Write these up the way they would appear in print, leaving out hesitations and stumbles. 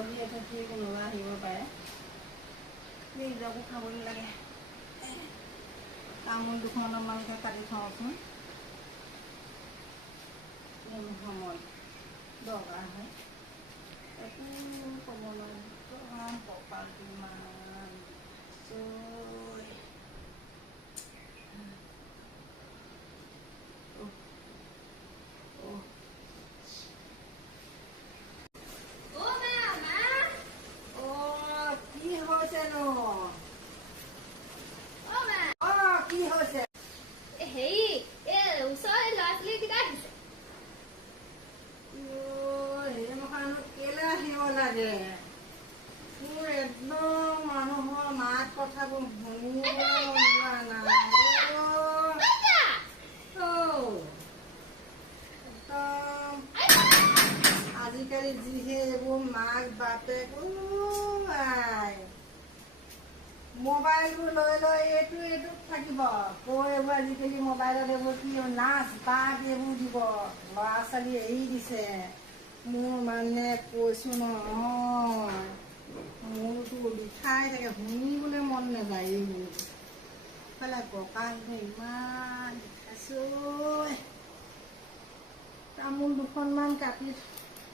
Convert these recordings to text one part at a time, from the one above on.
আলহী এঠি কোনোবা আহিব পাৰে নিজকো খাবলৈ লাগে তামোল দুখনমানকৈ কাটি থওঁচোন সময় দৰকাৰ হয় একো ক'ব নোৱাৰোঁ কপালটো ইমান মোৰ একদম মানুহৰ মাত কথাবোৰ শুনিবলৈ লোৱা নাই একদম আজিকালি যিহে এইবোৰ মাক বাপেক মোবাইলবোৰ লৈ লৈ এইটোত থাকিব কৈ এইবোৰ আজিকালি মোবাইলত এইবোৰ কি নাচ বাট এইবোৰ দিব ল'ৰা ছোৱালী এৰি দিছে মোৰ মানে কৈছোঁ নহয় মোৰতো বিষাই থাকে শুনিবলৈ মন নাযায় এইবোৰ ইফালে কঁকালটো ইমান বিষাইছোঁ তামোল দুখনমান কাটি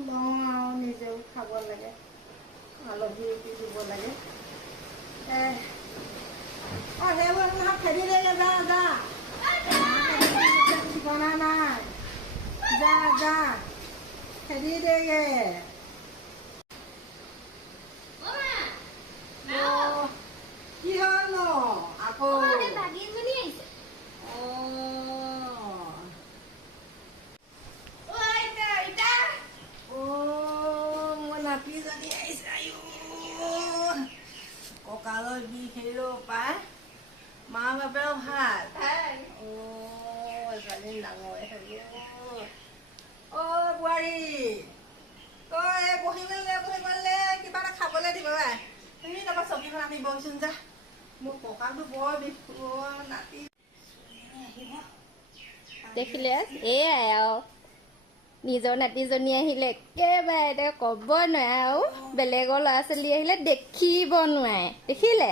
লওঁ আৰু নিজেও খাব লাগে আলহীকো দিব লাগে সেইবোৰ নহয় খেদি দেগে যা ঠিকনা নাই যা খেদি দেগে কি হ'ল ন আকৌ মোৰ নাতিজনী আহিছে কঁকালৰ বিষ হেৰিও পায় মা বাপেও ভাল এজনী ডাঙৰ বোৱাৰী তই বহি মেলিলে কিবা এটা খাবলৈ দিব তুমি তাৰপৰা চকীখন আমি বহিছোন যা মোৰ কঁকালটো বৰ বিষ নাতি দেখিলে এয়াই আৰু নিজৰ নাতিজনী আহিলে একেবাৰে ক'ব নোৱাৰে আৰু বেলেগৰ ল'ৰা ছোৱালী আহিলে দেখিব নোৱাৰে দেখিলে